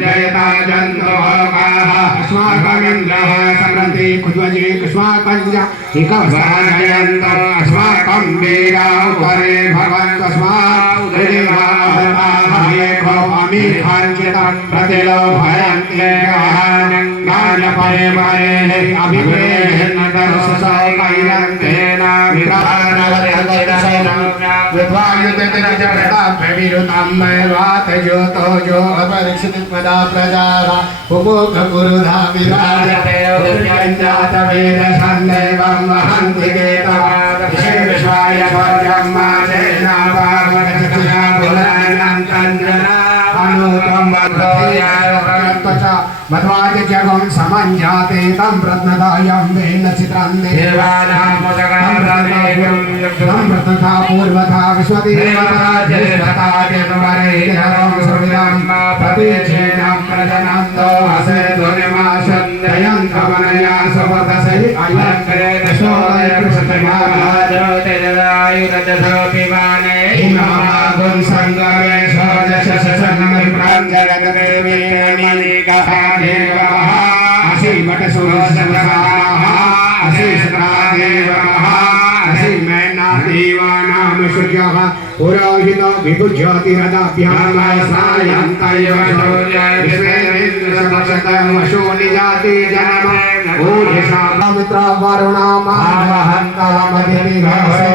जयता जंतो अस्माकमिन्द्रः समृद्धि कुज्वजे अस्माकञ्जा एकवसानयन्तो अस्माकं वीराः परे भगवन्तु अस्माकं प्रतिलोभयन्ते परे परे अभिप्रेयन्ते जो अपरिक्षित पदा प्रजा उपभोग गुरुधा विराजते जात वेद संदेवं वहन्ति केतवाय स्वर्गं मातेना पार्वतीना बुलानन्तञ्जना अनुतं वन्दोयात्तचा मध्वाज जगं समञ्जाते तं प्रत्नदायं वेन चित्रं देवानां मुदगं प्रतथा पूर्वथा विश्वदेवता ज्येष्ठता देववरे नरं सुविदं प्रतिचेनं प्रजनन्दो हसे दुर्निमाशन्दयन्तमनया सुवर्धसे अयङ्करे दशोदय कृष्णमाजोतिरायुरजसोऽपिमाने हिममागुं सङ्गमे शोदशशसन्नमि प्राञ्जलदेवी मणिकहादेवः असीमटसुरसमसाः असीसकादेवः देवानां सूर्यः पुरोहितो विभुज्योतिरदाभ्यां स्नायन्तैव विश्वेन्द्रसमक्षतो निजाति जनम ऊर्षा मित्र वरुणा माहन्तमधिनिभवसे